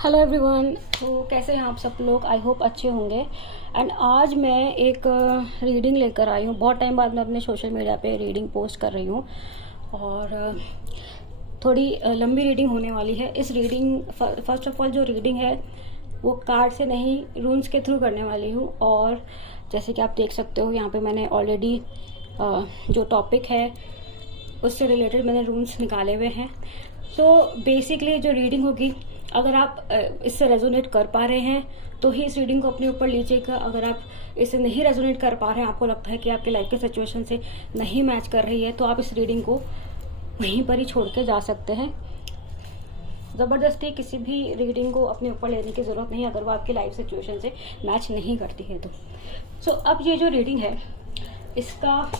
Hello everyone. तो कैसे हैं आप सब लोग? आई होप अच्छे होंगे। एंड आज मैं एक रीडिंग लेकर आई हूँ। बहुत टाइम बाद मैं अपने सोशल मीडिया पे रीडिंग पोस्ट कर रही हूँ और थोड़ी लंबी रीडिंग होने वाली है। इस रीडिंग फर्स्ट ऑफ ऑल जो रीडिंग है वो कार्ड से नहीं रून्स के थ्रू करने वाली हूँ। और जैसे कि आप देख सकते हो यहाँ पे मैंने ऑलरेडी जो टॉपिक है उससे रिलेटेड मैंने रून्स निकाले हुए हैं। सो बेसिकली जो रीडिंग होगी, अगर आप इससे रेजोनेट कर पा रहे हैं तो ही इस रीडिंग को अपने ऊपर लीजिएगा। अगर आप इससे नहीं रेजोनेट कर पा रहे हैं, आपको लगता है कि आपके लाइफ के सिचुएशन से नहीं मैच कर रही है, तो आप इस रीडिंग को वहीं पर ही छोड़ के जा सकते हैं। ज़बरदस्ती किसी भी रीडिंग को अपने ऊपर लेने की ज़रूरत नहीं, अगर वो आपकी लाइफ सिचुएशन से मैच नहीं करती है तो। सो अब ये जो रीडिंग है इसका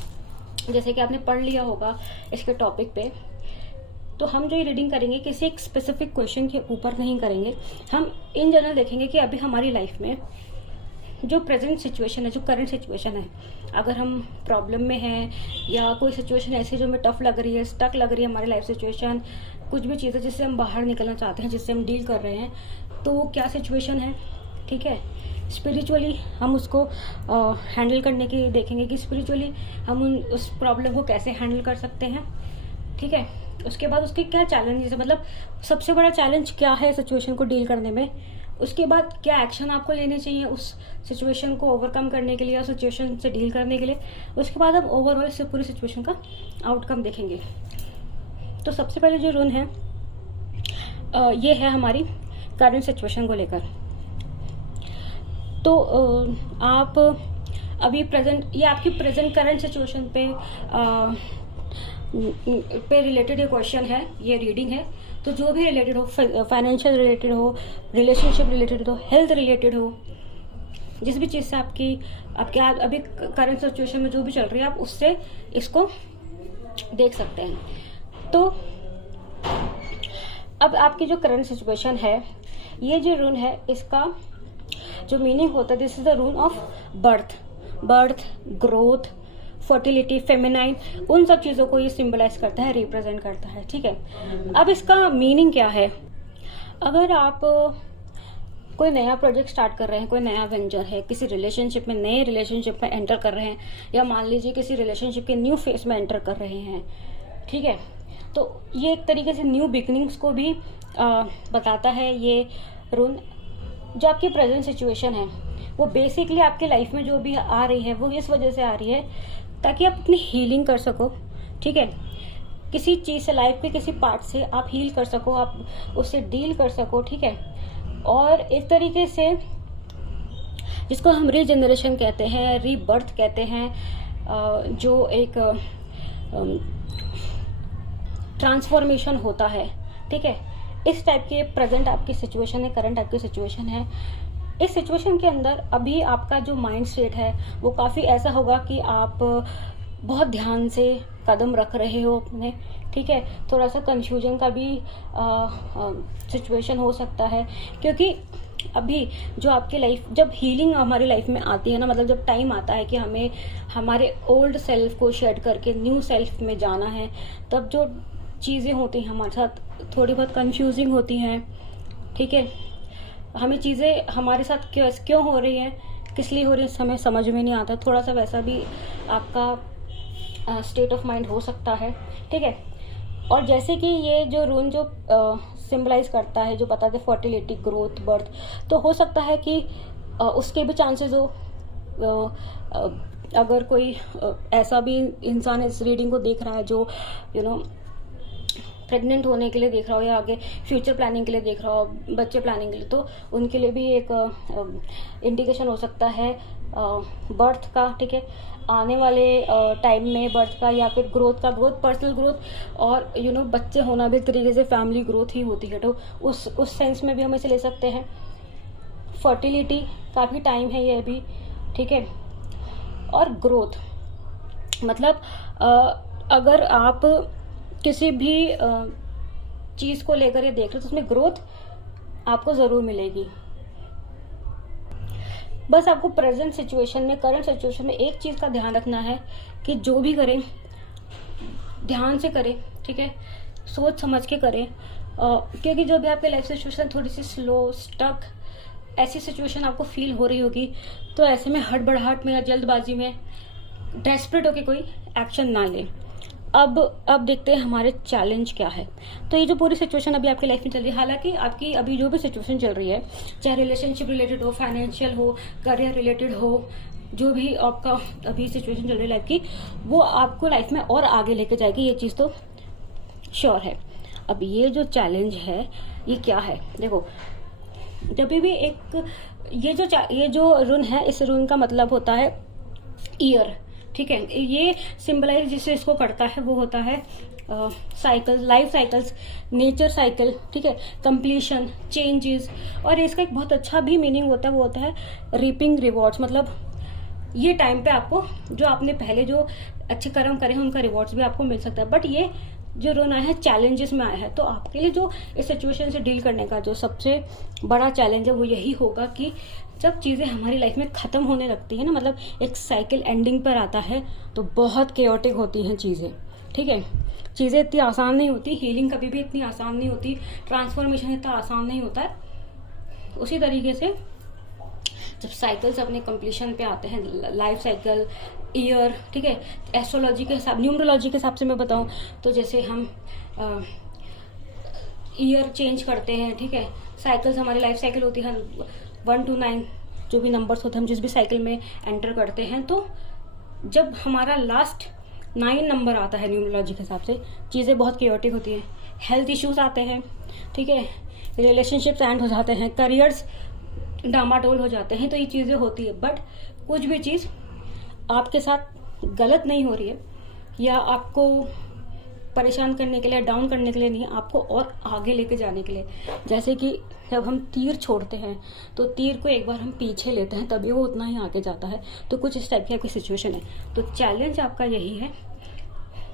जैसे कि आपने पढ़ लिया होगा इसके टॉपिक पे, तो हम जो ये रीडिंग करेंगे किसी एक स्पेसिफिक क्वेश्चन के ऊपर नहीं करेंगे। हम इन जनरल देखेंगे कि अभी हमारी लाइफ में जो प्रेजेंट सिचुएशन है, जो करंट सिचुएशन है, अगर हम प्रॉब्लम में हैं या कोई सिचुएशन ऐसी जो हमें टफ लग रही है, स्टक लग रही है हमारी लाइफ सिचुएशन, कुछ भी चीज़ है जिससे हम बाहर निकलना चाहते हैं, जिससे हम डील कर रहे हैं, तो वो क्या सिचुएशन है। ठीक है, स्पिरिचुअली हम उसको हैंडल करने की देखेंगे कि स्पिरिचुअली हम उस प्रॉब्लम को कैसे हैंडल कर सकते हैं। ठीक है, उसके बाद उसके क्या चैलेंजेस है, मतलब सबसे बड़ा चैलेंज क्या है सिचुएशन को डील करने में, उसके बाद क्या एक्शन आपको लेने चाहिए उस सिचुएशन को ओवरकम करने के लिए या सिचुएशन से डील करने के लिए। उसके बाद हम ओवरऑल से पूरी सिचुएशन का आउटकम देखेंगे। तो सबसे पहले जो रून है ये है हमारी करंट सिचुएशन को लेकर। तो आप अभी प्रेजेंट, ये आपकी प्रेजेंट करंट सिचुएशन पे रिलेटेड ये क्वेश्चन है, ये रीडिंग है। तो जो भी रिलेटेड हो, फाइनेंशियल रिलेटेड हो, रिलेशनशिप रिलेटेड हो, हेल्थ रिलेटेड हो, जिस भी चीज़ से आपके अभी करंट सिचुएशन में जो भी चल रही है, आप उससे इसको देख सकते हैं। तो अब आपकी जो करंट सिचुएशन है, ये जो रून है इसका जो मीनिंग होता है, this is the rune of birth, growth, fertility, feminine, उन सब चीज़ों को ये सिंबलाइज करता है, रिप्रेजेंट करता है। ठीक है, अब इसका मीनिंग क्या है। अगर आप कोई नया प्रोजेक्ट स्टार्ट कर रहे हैं, कोई नया वेंचर है, किसी रिलेशनशिप में, नए रिलेशनशिप में एंटर कर रहे हैं, या मान लीजिए किसी रिलेशनशिप के न्यू फेज में एंटर कर रहे हैं, ठीक है, तो ये एक तरीके से न्यू बिगनिंग्स को भी बताता है। ये रून जो आपकी प्रेजेंट सिचुएशन है वो बेसिकली आपकी लाइफ में जो भी आ रही है वो इस वजह से आ रही है ताकि आप अपनी हीलिंग कर सको। ठीक है, किसी चीज़ से, लाइफ के किसी पार्ट से आप हील कर सको, आप उससे डील कर सको। ठीक है, और एक तरीके से जिसको हम रीजनरेशन कहते हैं, रीबर्थ कहते हैं, जो एक ट्रांसफॉर्मेशन होता है। ठीक है, इस टाइप के प्रेजेंट आपकी सिचुएशन है, करंट आपकी सिचुएशन है। इस सिचुएशन के अंदर अभी आपका जो माइंड स्टेट है वो काफ़ी ऐसा होगा कि आप बहुत ध्यान से कदम रख रहे हो अपने। ठीक है, थोड़ा सा कंफ्यूजन का भी सिचुएशन हो सकता है, क्योंकि अभी जो आपकी लाइफ, जब हीलिंग हमारी लाइफ में आती है ना, मतलब जब टाइम आता है कि हमें हमारे ओल्ड सेल्फ को शेड करके न्यू सेल्फ में जाना है, तब जो चीज़ें होती हैं हमारे साथ थोड़ी बहुत कंफ्यूजिंग होती हैं। ठीक है, हमें चीज़ें हमारे साथ क्यों हो रही हैं, किस लिए हो रही है, हमें समझ में नहीं आता। थोड़ा सा वैसा भी आपका स्टेट ऑफ माइंड हो सकता है। ठीक है, और जैसे कि ये जो रून जो सिंबलाइज करता है, जो बताते हैं फर्टिलिटी, ग्रोथ, बर्थ, तो हो सकता है कि उसके भी चांसेस हो। अगर कोई ऐसा भी इंसान इस रीडिंग को देख रहा है जो प्रेग्नेंट होने के लिए देख रहा हो, या आगे फ्यूचर प्लानिंग के लिए देख रहा हो, बच्चे प्लानिंग के लिए, तो उनके लिए भी एक इंडिकेशन हो सकता है बर्थ का। ठीक है, आने वाले टाइम में बर्थ का, या फिर ग्रोथ का, ग्रोथ पर्सनल ग्रोथ, और बच्चे होना भी एक तरीके से फैमिली ग्रोथ ही होती है, तो उस सेंस में भी हम इसे ले सकते हैं। फर्टिलिटी, काफ़ी टाइम है ये अभी। ठीक है, और ग्रोथ मतलब अगर आप किसी भी चीज़ को लेकर ये देख रहे हो तो उसमें ग्रोथ आपको ज़रूर मिलेगी। बस आपको प्रेजेंट सिचुएशन में, करंट सिचुएशन में एक चीज़ का ध्यान रखना है कि जो भी करें ध्यान से करें। ठीक है, सोच समझ के करें, क्योंकि जो भी आपकी लाइफ सिचुएशन थोड़ी सी स्लो स्टक ऐसी सिचुएशन आपको फील हो रही होगी, तो ऐसे में हड़बड़ाहट में या जल्दबाजी में डेस्परेट होकर कोई एक्शन ना लें। अब देखते हैं हमारे चैलेंज क्या है। तो ये जो पूरी सिचुएशन अभी आपकी लाइफ में चल रही है, हालांकि आपकी अभी जो भी सिचुएशन चल रही है, चाहे रिलेशनशिप रिलेटेड हो, फाइनेंशियल हो, करियर रिलेटेड हो, जो भी आपका अभी सिचुएशन चल रही है लाइफ की, वो आपको लाइफ में और आगे लेके जाएगी, ये चीज़ तो श्योर है। अब ये जो चैलेंज है ये क्या है, देखो जब भी एक ये जो रुन है, इस रुन का मतलब होता है ईयर, ठीक है। ये सिंबलाइज जिससे इसको करता है वो होता है cycle, life cycles, nature cycle, ठीक है, कंप्लीशन, चेंजेस। और इसका एक बहुत अच्छा भी मीनिंग होता है, वो होता है रीपिंग रिवॉर्ड्स। मतलब ये टाइम पे आपको जो आपने पहले जो अच्छे कर्म करे हैं उनका रिवॉर्ड्स भी आपको मिल सकता है। बट ये जो रोना है चैलेंजेस में आया है, तो आपके लिए जो इस सिचुएशन से डील करने का जो सबसे बड़ा चैलेंज है वो यही होगा कि जब चीज़ें हमारी लाइफ में ख़त्म होने लगती है ना, मतलब एक साइकिल एंडिंग पर आता है, तो बहुत केओटिक होती हैं चीज़ें, ठीक है। चीज़ें इतनी आसान नहीं होती, हीलिंग कभी भी इतनी आसान नहीं होती, ट्रांसफॉर्मेशन इतना आसान नहीं होता है। उसी तरीके से जब साइकिल्स अपने कंप्लीशन पे आते हैं, लाइफ साइकिल, ईयर, ठीक है, एस्ट्रोलॉजी के हिसाब, न्यूमरोलॉजी के हिसाब से मैं बताऊं तो जैसे हम ईयर चेंज करते हैं, ठीक है, साइकिल्स हमारी लाइफ साइकिल होती है 1 to 9, जो भी नंबर्स होते हैं हम जिस भी साइकिल में एंटर करते हैं, तो जब हमारा लास्ट 9 नंबर आता है न्यूमरोलॉजी के हिसाब से, चीज़ें बहुत केओटिक होती हैं, हेल्थ इश्यूज आते हैं, ठीक है, रिलेशनशिप्स एंड हो जाते हैं, करियर्स डामाडोल हो जाते हैं, तो ये चीज़ें होती है। बट कुछ भी चीज़ आपके साथ गलत नहीं हो रही है या आपको परेशान करने के लिए, डाउन करने के लिए नहीं है, आपको और आगे लेके जाने के लिए। जैसे कि जब हम तीर छोड़ते हैं तो तीर को एक बार हम पीछे लेते हैं तभी वो उतना ही आगे जाता है, तो कुछ इस टाइप की आपकी सिचुएशन है। तो चैलेंज आपका यही है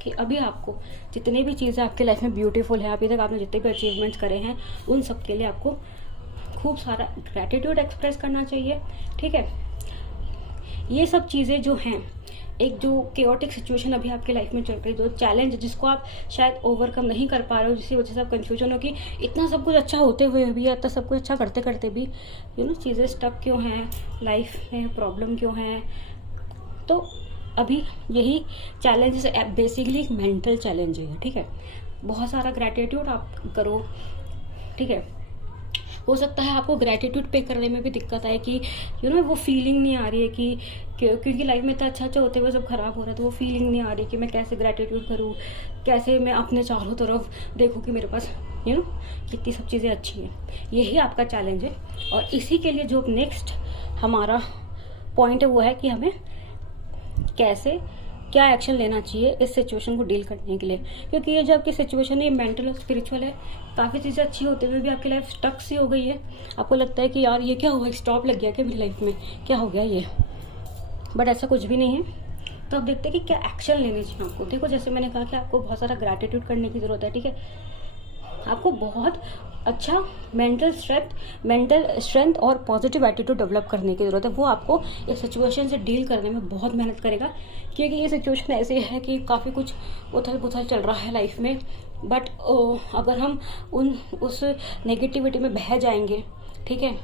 कि अभी आपको जितनी भी चीज़ें आपके लाइफ में ब्यूटीफुल है, अभी तक आपने जितने भी अचीवमेंट्स करे हैं, उन सब के लिए आपको खूब सारा ग्रैटिट्यूड एक्सप्रेस करना चाहिए, ठीक है। ये सब चीज़ें जो हैं, एक जो केओटिक सिचुएशन अभी आपकी लाइफ में चल रही है, जो चैलेंज जिसको आप शायद ओवरकम नहीं कर पा रहे हो, जिसकी वजह से आप कंफ्यूजन हो कि इतना सब कुछ अच्छा होते हुए भी या इतना सब कुछ अच्छा करते करते भी चीज़ें स्टक क्यों हैं लाइफ में, प्रॉब्लम क्यों हैं, तो अभी यही चैलेंज बेसिकली एक मेंटल चैलेंज है, ठीक है। बहुत सारा ग्रैटिट्यूड आप करो, ठीक है। हो सकता है आपको ग्रैटिट्यूड पे करने में भी दिक्कत आए कि वो फीलिंग नहीं आ रही है कि क्योंकि लाइफ में इतना अच्छा होते हुए सब खराब हो रहा है, तो वो फीलिंग नहीं आ रही कि मैं कैसे ग्रैटिट्यूड करूँ, कैसे मैं अपने चारों तरफ देखूँ कि मेरे पास कितनी सब चीज़ें अच्छी हैं। यही आपका चैलेंज है। और इसी के लिए जो नेक्स्ट हमारा पॉइंट है वो है कि हमें क्या एक्शन लेना चाहिए इस सिचुएशन को डील करने के लिए। क्योंकि ये जो आपकी सिचुएशन है ये मेंटल और स्पिरिचुअल है, काफ़ी चीज़ें अच्छी होते हुए भी आपकी लाइफ स्टक सी हो गई है, आपको लगता है कि यार ये क्या हुआ, स्टॉप लग गया क्या मेरी लाइफ में, क्या हो गया ये, बट ऐसा कुछ भी नहीं है। तो अब देखते हैं कि क्या एक्शन लेने चाहिए आपको। देखो जैसे मैंने कहा कि आपको बहुत सारा ग्रैटिट्यूड करने की ज़रूरत है, ठीक है। आपको बहुत अच्छा मेंटल स्ट्रेंथ और पॉजिटिव एटीट्यूड डेवलप करने की ज़रूरत है। वो आपको इस सिचुएशन से डील करने में बहुत मेहनत करेगा, क्योंकि ये सिचुएशन ऐसी है कि काफ़ी कुछ उथल पुथल चल रहा है लाइफ में। बट अगर हम उस नेगेटिविटी में बह जाएंगे, ठीक है,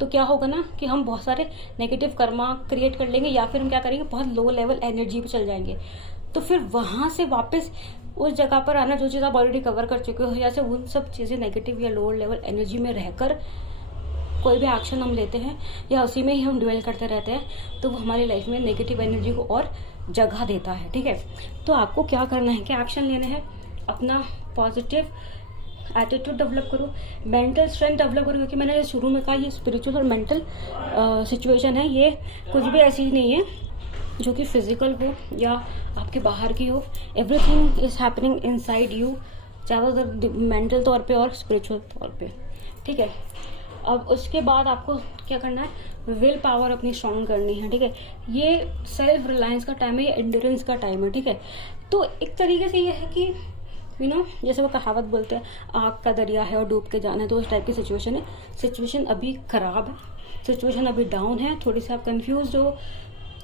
तो क्या होगा ना कि हम बहुत सारे नेगेटिव कर्मा क्रिएट कर लेंगे, या फिर हम क्या करेंगे, बहुत लो लेवल एनर्जी पे चल जाएंगे। तो फिर वहाँ से वापस उस जगह पर आना जो चीज़ आप ऑलरेडी कवर कर चुके हो, या से उन सब चीज़ें नेगेटिव या लोअर लेवल एनर्जी में रहकर कोई भी एक्शन हम लेते हैं या उसी में ही हम ड्वेल करते रहते हैं, तो वो हमारी लाइफ में नेगेटिव एनर्जी को और जगह देता है, ठीक है। तो आपको क्या करना है, क्या एक्शन लेना है, अपना पॉजिटिव एटीट्यूड डेवलप करो, मेंटल स्ट्रेंथ डेवलप करो। क्योंकि मैंने शुरू में कहा ये स्पिरिचुअल और मेंटल सिचुएशन है, ये कुछ भी ऐसी नहीं है जो कि फिजिकल हो या आपके बाहर की हो। Everything is happening inside you, ज़्यादातर मेंटल तौर पे और स्पिरिचुअल तौर पे, ठीक है। अब उसके बाद आपको क्या करना है, विल पावर अपनी स्ट्रॉन्ग करनी है, ठीक है। ये सेल्फ रिलायंस का टाइम है, ये एंड्योरेंस का टाइम है, ठीक है। तो एक तरीके से ये है कि जैसे वो कहावत बोलते हैं, आग का दरिया है और डूब के जाना है, तो उस टाइप की सिचुएशन है। सिचुएशन अभी खराब है, सिचुएशन अभी डाउन है, थोड़ी सी आप कंफ्यूज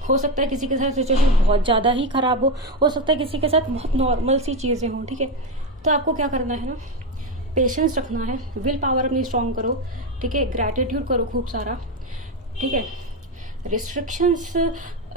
हो सकता है किसी के साथ सिचुएशन बहुत ज़्यादा ही खराब हो सकता है किसी के साथ बहुत नॉर्मल सी चीज़ें हों, ठीक है। तो आपको क्या करना है ना, पेशेंस रखना है, विल पावर अपनी स्ट्रॉन्ग करो, ठीक है, ग्रैटिट्यूड करो खूब सारा, ठीक है, रिस्ट्रिक्शंस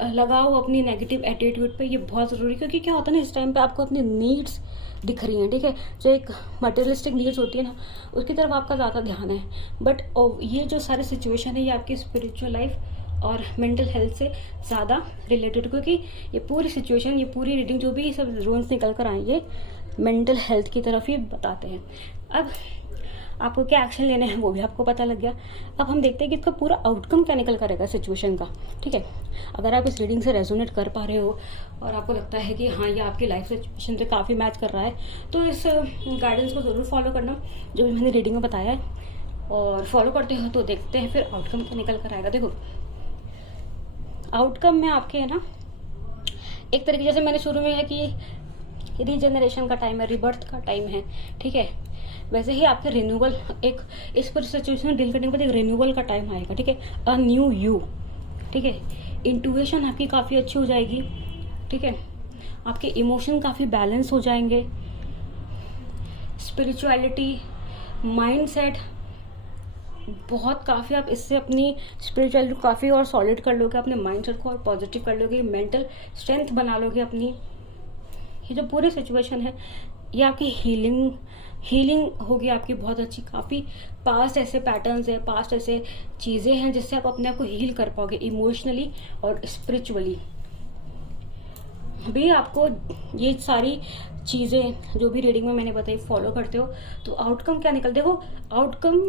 लगाओ अपनी नेगेटिव एटीट्यूड पे, ये बहुत ज़रूरी है। क्योंकि क्या होता है ना, इस टाइम पे आपको अपनी नीड्स दिख रही हैं, ठीक है, जो एक मटेरियलिस्टिक नीड्स होती है ना, उसकी तरफ आपका ज़्यादा ध्यान है, बट ये जो सारी सिचुएशन है ये आपकी स्पिरिचुअल लाइफ और मेंटल हेल्थ से ज़्यादा रिलेटेड, क्योंकि ये पूरी सिचुएशन, ये पूरी रीडिंग, जो भी सब रून्स निकल कर आए, ये मेंटल हेल्थ की तरफ ही बताते हैं। अब आपको क्या एक्शन लेने हैं वो भी आपको पता लग गया। अब हम देखते हैं कि इसका पूरा आउटकम क्या निकल करेगा सिचुएशन का, ठीक है। अगर आप इस रीडिंग से रेजोनेट कर पा रहे हो और आपको लगता है कि हाँ ये आपकी लाइफ सिचुएशन से काफ़ी मैच कर रहा है, तो इस गाइडेंस को ज़रूर फॉलो करना जो भी मैंने रीडिंग में बताया है, और फॉलो करते हो तो देखते हैं फिर आउटकम क्या निकल कर आएगा। देखो आउटकम में आपके है ना, एक तरीके जैसे मैंने शुरू में है कि रीजनरेशन का टाइम है, रिबर्थ का टाइम है, ठीक है, वैसे ही आपके रिन्यूअल, एक इस पर सिचुएशन डील करने के बाद एक रिन्यूअल का टाइम आएगा, ठीक है, अ न्यू यू, ठीक है। इंट्यूशन आपकी काफ़ी अच्छी हो जाएगी, ठीक है, आपके इमोशन काफ़ी बैलेंस हो जाएंगे, स्पिरिचुअलिटी, माइंडसेट बहुत काफ़ी, आप इससे अपनी स्पिरिचुअलिटी काफ़ी और सॉलिड कर लोगे, अपने माइंडसेट को और पॉजिटिव कर लोगे, मेंटल स्ट्रेंथ बना लोगे अपनी। ये जो पूरी सिचुएशन है ये आपकी हीलिंग होगी आपकी बहुत अच्छी। काफ़ी पास्ट ऐसे पैटर्न्स है, पास्ट ऐसे चीज़ें हैं जिससे आप अपने आप को हील कर पाओगे इमोशनली और स्पिरिचुअली भी। आपको ये सारी चीज़ें जो भी रीडिंग में मैंने बताई फॉलो करते हो तो आउटकम क्या निकलते हो, आउटकम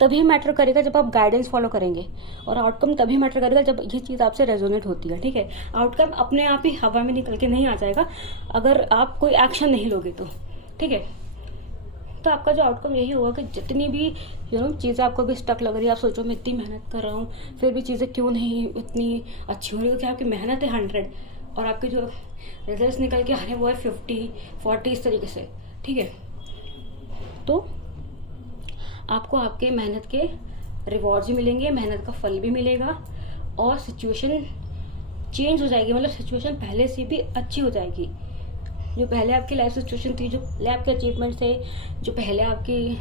तभी मैटर करेगा जब आप गाइडेंस फॉलो करेंगे, और आउटकम तभी मैटर करेगा जब ये चीज़ आपसे रेजोनेट होती है, ठीक है। आउटकम अपने आप ही हवा में निकल के नहीं आ जाएगा अगर आप कोई एक्शन नहीं लोगे तो, ठीक है। तो आपका जो आउटकम यही होगा कि जितनी भी चीज़ें आपको भी स्टक लग रही है, आप सोचो मैं इतनी मेहनत कर रहा हूँ फिर भी चीज़ें क्यों नहीं इतनी अच्छी हो रही, क्योंकि आपकी मेहनत है 100 और आपके जो रिजल्ट्स निकल के आ रहे हैं वो है 50-40 इस तरीके से, ठीक है। तो आपको आपके मेहनत के रिवॉर्ड्स भी मिलेंगे, मेहनत का फल भी मिलेगा, और सिचुएशन चेंज हो जाएगी, मतलब सिचुएशन पहले से भी अच्छी हो जाएगी। जो पहले आपकी लाइफ सिचुएशन थी, जो पहले आपके अचीवमेंट थे, जो पहले आपकी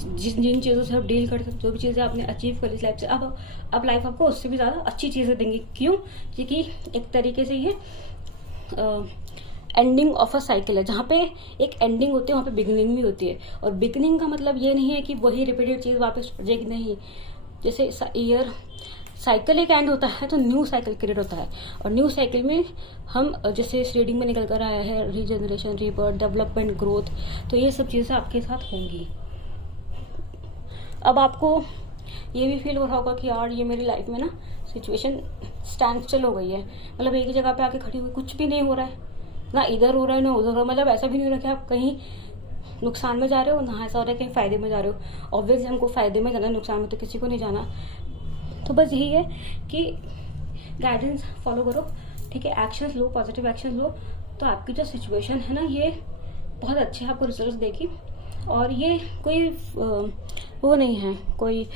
जिन चीज़ों से आप डील कर सकते, जो भी चीज़ें आपने अचीव करी लाइफ से, अब लाइफ आपको उससे भी ज़्यादा अच्छी चीज़ें देंगी। क्यों? क्योंकि एक तरीके से ये एंडिंग ऑफ अ साइकिल है, जहाँ पे एक एंडिंग होती है वहाँ पे बिगिनिंग भी होती है। और बिगिनिंग का मतलब ये नहीं है कि वही रिपीटेड चीज़ वापस हो जाएगी, नहीं। जैसे ईयर साइकिल एक एंड होता है तो न्यू साइकिल क्रिएट होता है, और न्यू साइकिल में हम जैसे इस रीडिंग में निकल कर आया है रीजनरेशन, रीबर्थ, डेवलपमेंट, ग्रोथ, तो ये सब चीज़ें आपके साथ होंगी। अब आपको ये भी फील हो रहा होगा कि यार ये मेरी लाइफ में ना सिचुएशन स्टैंड स्टिल हो गई है, मतलब एक ही जगह पे आके खड़ी हुई, कुछ भी नहीं हो रहा है, ना इधर हो रहा है ना उधर हो रहा है। मतलब ऐसा भी नहीं हो रहा कि आप कहीं नुकसान में जा रहे हो, ना ऐसा हो रहा है कहीं फ़ायदे में जा रहे हो। ऑब्वियसली हमको फ़ायदे में जाना, नुकसान में तो किसी को नहीं जाना। तो बस यही है कि गाइडेंस फॉलो करो, ठीक है, एक्शंस लो, पॉजिटिव एक्शन लो, तो आपकी जो सिचुएशन है ना ये बहुत अच्छे आपको रिजल्ट देगी। और ये कोई वो नहीं है, कोई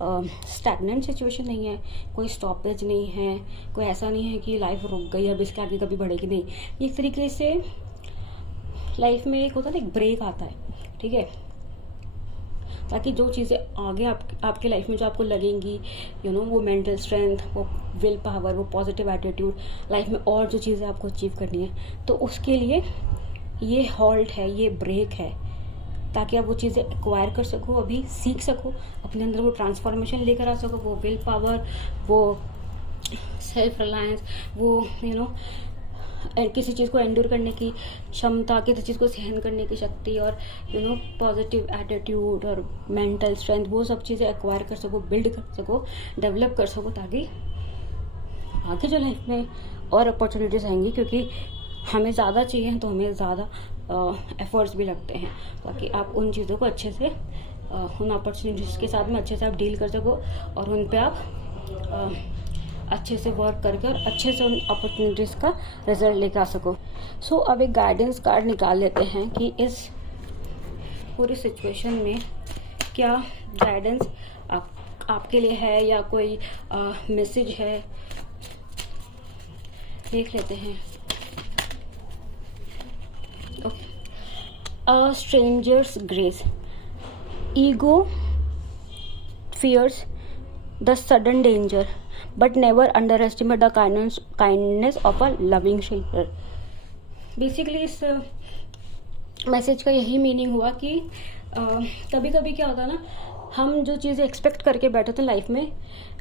स्टैग्नेंट सिचुएशन नहीं है, कोई स्टॉपेज नहीं है, कोई ऐसा नहीं है कि लाइफ रुक गई अब इसके आगे कभी बढ़ेगी, नहीं। एक तरीके से लाइफ में एक होता है ना, एक ब्रेक आता है, ठीक है, ताकि जो चीज़ें आगे आपके लाइफ में जो आपको लगेंगी, वो मेंटल स्ट्रेंथ, वो विल पावर, वो पॉजिटिव एटीट्यूड, लाइफ में और जो चीज़ें आपको अचीव करनी है, तो उसके लिए ये हॉल्ट है, ये ब्रेक है, ताकि आप वो चीज़ें एक्वायर कर सको, अभी सीख सको, अपने अंदर वो ट्रांसफॉर्मेशन लेकर आ सको, वो विल पावर, वो सेल्फ रिलायंस, वो किसी चीज़ को एंड्योर करने की क्षमता, किसी चीज़ को सहन करने की शक्ति, और पॉजिटिव एटीट्यूड और मेंटल स्ट्रेंथ, वो सब चीज़ें एक्वायर कर सको, बिल्ड कर सको, डेवलप कर सको, ताकि आगे जो लाइफ में और अपॉर्चुनिटीज़ आएंगी। क्योंकि हमें ज़्यादा चाहिए तो हमें ज़्यादा एफर्ट्स भी लगते हैं, ताकि आप उन चीज़ों को अच्छे से उन अपॉर्चुनिटीज़ के साथ में अच्छे से आप डील कर सको, और उन पे आप अच्छे से वर्क करके और अच्छे से उन अपॉर्चुनिटीज़ का रिजल्ट लेकर आ सको। सो अब एक गाइडेंस कार्ड निकाल लेते हैं कि इस पूरी सिचुएशन में क्या गाइडेंस आपके लिए है या कोई मैसेज है, देख लेते हैं। Okay, a strangers grace, ego fears the sudden danger but never underestimate the kindness of a loving stranger. Basically इस मैसेज का यही मीनिंग हुआ कि कभी कभी क्या होता है ना, हम जो चीज़ें एक्सपेक्ट करके बैठे थे लाइफ में,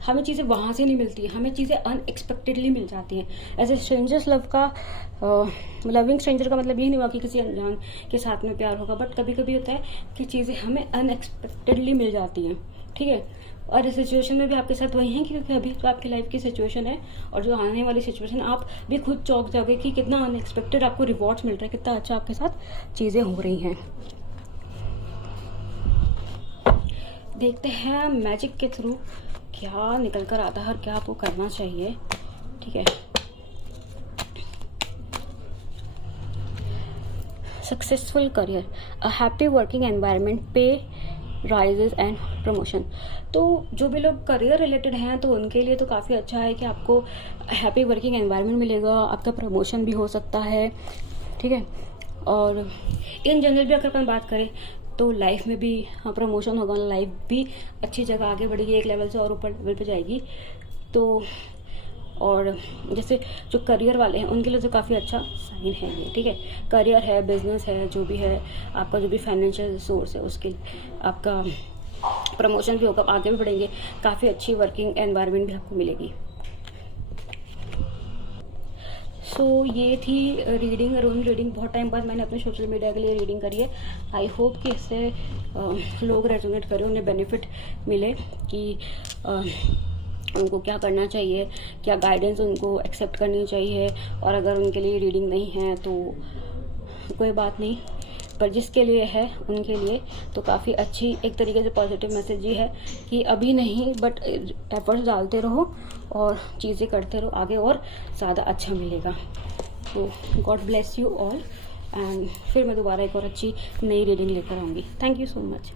हमें चीज़ें वहाँ से नहीं मिलती, हमें चीज़ें अनएक्सपेक्टेडली मिल जाती हैं. ऐसे स्ट्रेंजर्स लव का लविंग स्ट्रेंजर का मतलब ये नहीं हुआ कि किसी अनजान के साथ में प्यार होगा, बट कभी कभी होता है कि चीज़ें हमें अनएक्सपेक्टेडली मिल जाती हैं. ठीक है. और इस सिचुएशन में भी आपके साथ वही है, क्योंकि अभी तो आपकी लाइफ की सिचुएशन है, और जो आने वाली सिचुएशन आप भी खुद चौंक जाओगे कि कितना अनएक्सपेक्टेड आपको रिवॉर्ड्स मिल रहा है, कितना अच्छा आपके साथ चीज़ें हो रही हैं. देखते हैं मैजिक के थ्रू क्या निकल कर आता है और क्या आपको करना चाहिए. ठीक है. Successful career, a happy working environment, पे राइजेस एंड प्रमोशन. तो जो भी लोग करियर रिलेटेड हैं तो उनके लिए तो काफ़ी अच्छा है कि आपको हैप्पी वर्किंग एनवायरनमेंट मिलेगा, आपका प्रमोशन भी हो सकता है. ठीक है. और इन जनरल भी अगर अपन बात करें तो लाइफ में भी प्रमोशन होगा, लाइफ भी अच्छी जगह आगे बढ़ेगी, एक लेवल से और ऊपर लेवल पे जाएगी. तो और जैसे जो करियर वाले हैं उनके लिए तो काफ़ी अच्छा साइन है ये. ठीक है. करियर है, बिजनेस है, जो भी है, आपका जो भी फाइनेंशियल सोर्स है उसके आपका प्रमोशन भी होगा, आगे भी बढ़ेंगे, काफ़ी अच्छी वर्किंग एनवायरनमेंट भी आपको मिलेगी. सो ये थी रीडिंग, रोम रीडिंग. बहुत टाइम बाद मैंने अपने सोशल मीडिया के लिए रीडिंग करी है. आई होप कि इससे लोग रेजोनेट करें, उन्हें बेनिफिट मिले कि उनको क्या करना चाहिए, क्या गाइडेंस उनको एक्सेप्ट करनी चाहिए, और अगर उनके लिए रीडिंग नहीं है तो कोई बात नहीं, पर जिसके लिए है उनके लिए तो काफ़ी अच्छी एक तरीके से पॉजिटिव मैसेज ये है कि अभी नहीं बट एफर्ट्स डालते रहो और चीज़ें करते रहो, आगे और ज़्यादा अच्छा मिलेगा. तो God bless you all, and फिर मैं दोबारा एक और अच्छी नई रीडिंग लेकर आऊँगी. Thank you so much.